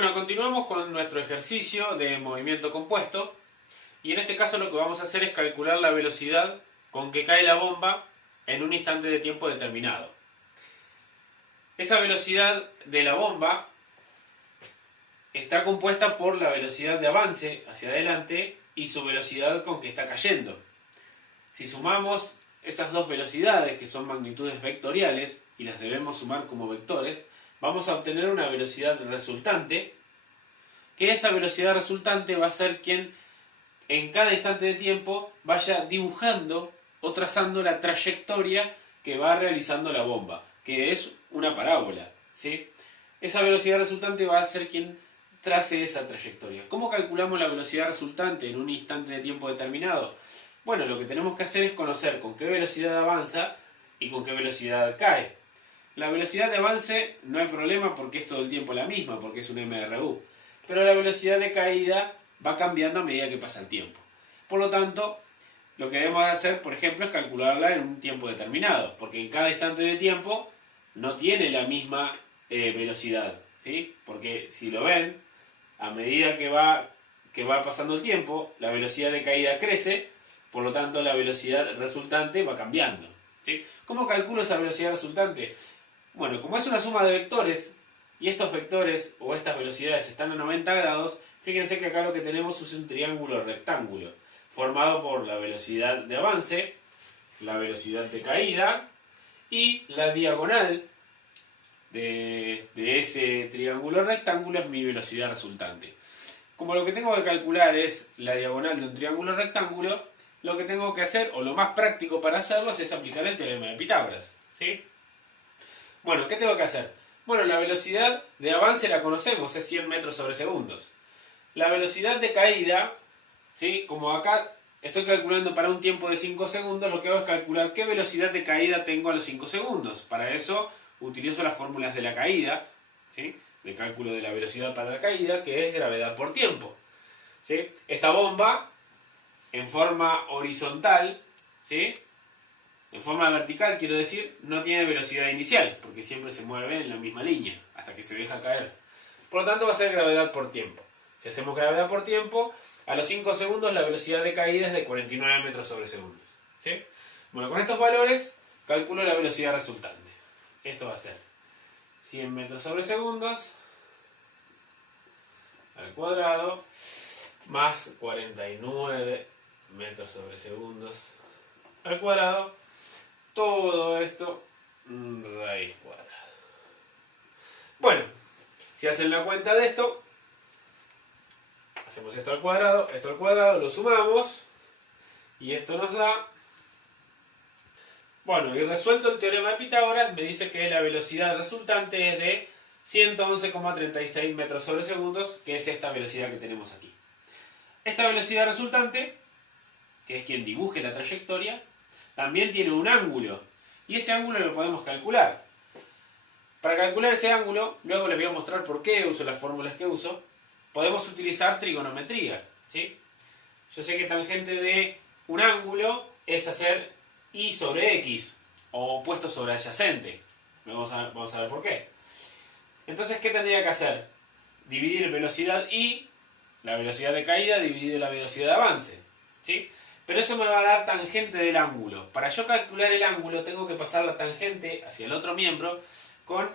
Bueno, continuamos con nuestro ejercicio de movimiento compuesto y en este caso lo que vamos a hacer es calcular la velocidad con que cae la bomba en un instante de tiempo determinado. Esa velocidad de la bomba está compuesta por la velocidad de avance hacia adelante y su velocidad con que está cayendo. Si sumamos esas dos velocidades, que son magnitudes vectoriales y las debemos sumar como vectores, vamos a obtener una velocidad resultante, que esa velocidad resultante va a ser quien en cada instante de tiempo vaya dibujando o trazando la trayectoria que va realizando la bomba, que es una parábola, ¿sí? Esa velocidad resultante va a ser quien trace esa trayectoria. ¿Cómo calculamos la velocidad resultante en un instante de tiempo determinado? Bueno, lo que tenemos que hacer es conocer con qué velocidad avanza y con qué velocidad cae. La velocidad de avance no hay problema porque es todo el tiempo la misma, porque es un MRU. Pero la velocidad de caída va cambiando a medida que pasa el tiempo. Por lo tanto, lo que debemos hacer, por ejemplo, es calcularla en un tiempo determinado, porque en cada instante de tiempo no tiene la misma velocidad, ¿sí? Porque si lo ven, a medida que va pasando el tiempo, la velocidad de caída crece, por lo tanto la velocidad resultante va cambiando, ¿sí? ¿Cómo calculo esa velocidad resultante? Bueno, como es una suma de vectores, y estos vectores o estas velocidades están a 90 grados, fíjense que acá lo que tenemos es un triángulo rectángulo, formado por la velocidad de avance, la velocidad de caída, y la diagonal de ese triángulo rectángulo es mi velocidad resultante. Como lo que tengo que calcular es la diagonal de un triángulo rectángulo, lo que tengo que hacer, o lo más práctico para hacerlo, es aplicar el teorema de Pitágoras, ¿sí? Bueno, ¿qué tengo que hacer? Bueno, la velocidad de avance la conocemos, es 100 metros sobre segundos. La velocidad de caída, ¿sí? Como acá estoy calculando para un tiempo de 5 segundos, lo que hago es calcular qué velocidad de caída tengo a los 5 segundos. Para eso utilizo las fórmulas de la caída, ¿sí? De cálculo de la velocidad para la caída, que es gravedad por tiempo, ¿sí? Esta bomba, en forma horizontal, ¿sí? En forma vertical, quiero decir, no tiene velocidad inicial, porque siempre se mueve en la misma línea, hasta que se deja caer. Por lo tanto, va a ser gravedad por tiempo. Si hacemos gravedad por tiempo, a los 5 segundos la velocidad de caída es de 49 metros sobre segundos, ¿sí? Bueno, con estos valores calculo la velocidad resultante. Esto va a ser 100 metros sobre segundos al cuadrado más 49 metros sobre segundos al cuadrado. Todo esto raíz cuadrada. Bueno, si hacen la cuenta de esto, hacemos esto al cuadrado, lo sumamos y esto nos da... Bueno, y resuelto el teorema de Pitágoras, me dice que la velocidad resultante es de 111,36 metros sobre segundos, que es esta velocidad que tenemos aquí. Esta velocidad resultante, que es quien dibuje la trayectoria, también tiene un ángulo, y ese ángulo lo podemos calcular. Para calcular ese ángulo, luego les voy a mostrar por qué uso las fórmulas que uso, podemos utilizar trigonometría, ¿sí? Yo sé que tangente de un ángulo es hacer y sobre x, o opuesto sobre adyacente. Vamos a ver por qué. Entonces, ¿qué tendría que hacer? Dividir velocidad y, la velocidad de caída, dividir la velocidad de avance, ¿sí? Pero eso me va a dar tangente del ángulo. Para yo calcular el ángulo tengo que pasar la tangente hacia el otro miembro con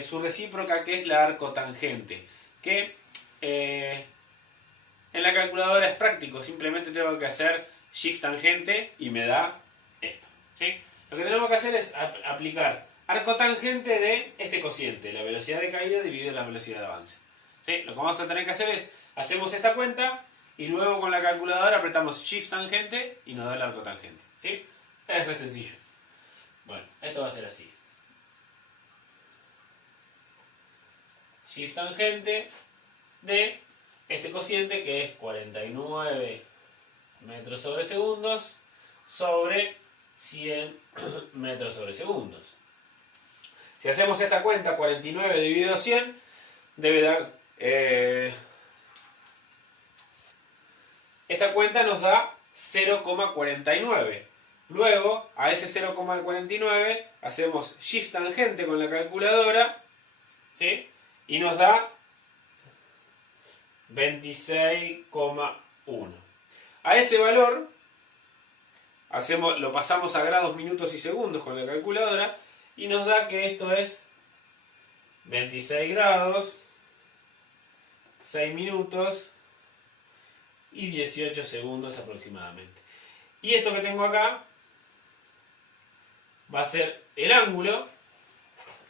su recíproca, que es la arcotangente. Que en la calculadora es práctico, simplemente tengo que hacer shift tangente y me da esto, ¿sí? Lo que tenemos que hacer es aplicar arcotangente de este cociente, la velocidad de caída dividido la velocidad de avance, ¿sí? Lo que vamos a tener que hacer es, hacemos esta cuenta y luego con la calculadora apretamos shift tangente y nos da el arcotangente, ¿sí? Es re sencillo. Bueno, esto va a ser así. Shift tangente de este cociente, que es 49 metros sobre segundos sobre 100 metros sobre segundos. Si hacemos esta cuenta, 49 dividido 100 debe dar... esta cuenta nos da 0,49. Luego, a ese 0,49 hacemos shift tangente con la calculadora, ¿sí? Y nos da 26,1. A ese valor lo pasamos a grados, minutos y segundos con la calculadora y nos da que esto es 26 grados, 6 minutos y 18 segundos aproximadamente. Y esto que tengo acá va a ser el ángulo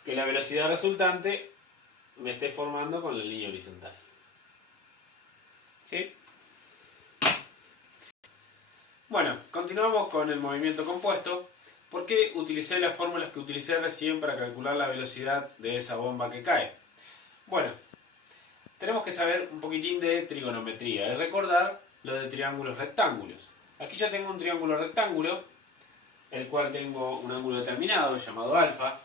que la velocidad resultante me esté formando con la línea horizontal. ¿Sí? Bueno, continuamos con el movimiento compuesto. ¿Por qué utilicé las fórmulas que utilicé recién para calcular la velocidad de esa bomba que cae? Bueno, tenemos que saber un poquitín de trigonometría y recordar lo de triángulos rectángulos. Aquí yo tengo un triángulo rectángulo, el cual tengo un ángulo determinado llamado alfa.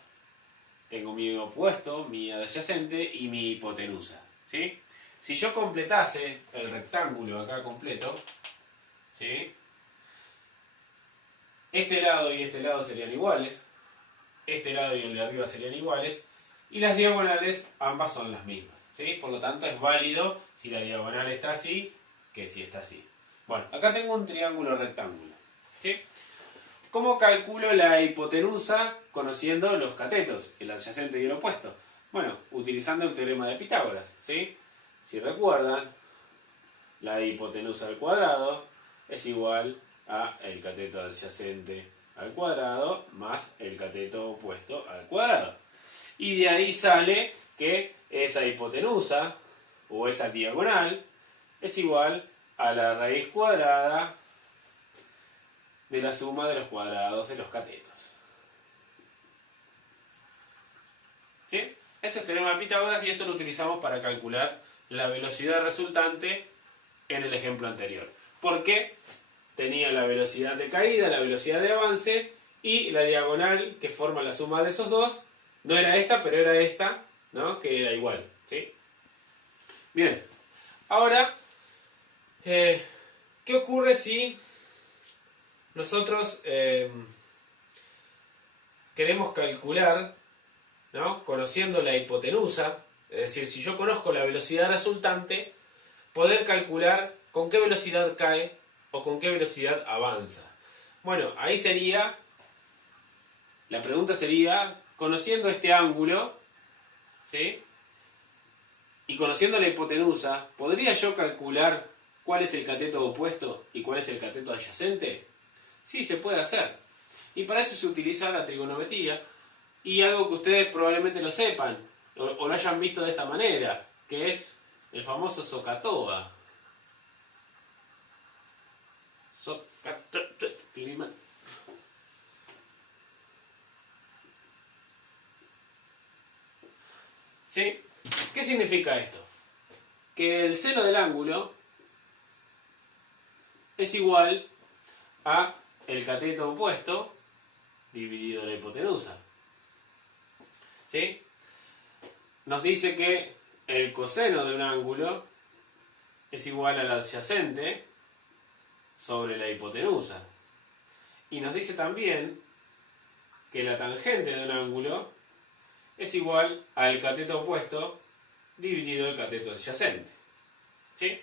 Tengo mi opuesto, mi adyacente y mi hipotenusa. ¿Sí? Si yo completase el rectángulo acá completo, ¿sí? Este lado y este lado serían iguales, este lado y el de arriba serían iguales, y las diagonales ambas son las mismas. ¿Sí? Por lo tanto es válido si la diagonal está así que si está así. Bueno, acá tengo un triángulo rectángulo. ¿Sí? ¿Cómo calculo la hipotenusa conociendo los catetos, el adyacente y el opuesto? Bueno, utilizando el teorema de Pitágoras. ¿Sí? Si recuerdan, la hipotenusa al cuadrado es igual a el cateto adyacente al cuadrado más el cateto opuesto al cuadrado. Y de ahí sale que esa hipotenusa o esa diagonal es igual a la raíz cuadrada de la suma de los cuadrados de los catetos. ¿Sí? Ese es el teorema de Pitágoras y eso lo utilizamos para calcular la velocidad resultante en el ejemplo anterior. ¿Por qué? Tenía la velocidad de caída, la velocidad de avance y la diagonal que forma la suma de esos dos. No era esta, pero era esta, ¿no? Que era igual. ¿Sí? Bien. Ahora, ¿qué ocurre si nosotros queremos calcular, ¿no? Conociendo la hipotenusa? Es decir, si yo conozco la velocidad resultante, poder calcular con qué velocidad cae o con qué velocidad avanza. Bueno, ahí sería, la pregunta sería, conociendo este ángulo, ¿sí? Y conociendo la hipotenusa, ¿podría yo calcular cuál es el cateto opuesto y cuál es el cateto adyacente? Sí, se puede hacer. Y para eso se utiliza la trigonometría y algo que ustedes probablemente lo sepan o lo hayan visto de esta manera, que es el famoso SOHCAHTOA. ¿Sí? ¿Qué significa esto? Que el seno del ángulo es igual a el cateto opuesto dividido la hipotenusa. ¿Sí? Nos dice que el coseno de un ángulo es igual al adyacente sobre la hipotenusa. Y nos dice también que la tangente de un ángulo es igual al cateto opuesto dividido el cateto adyacente. ¿Sí?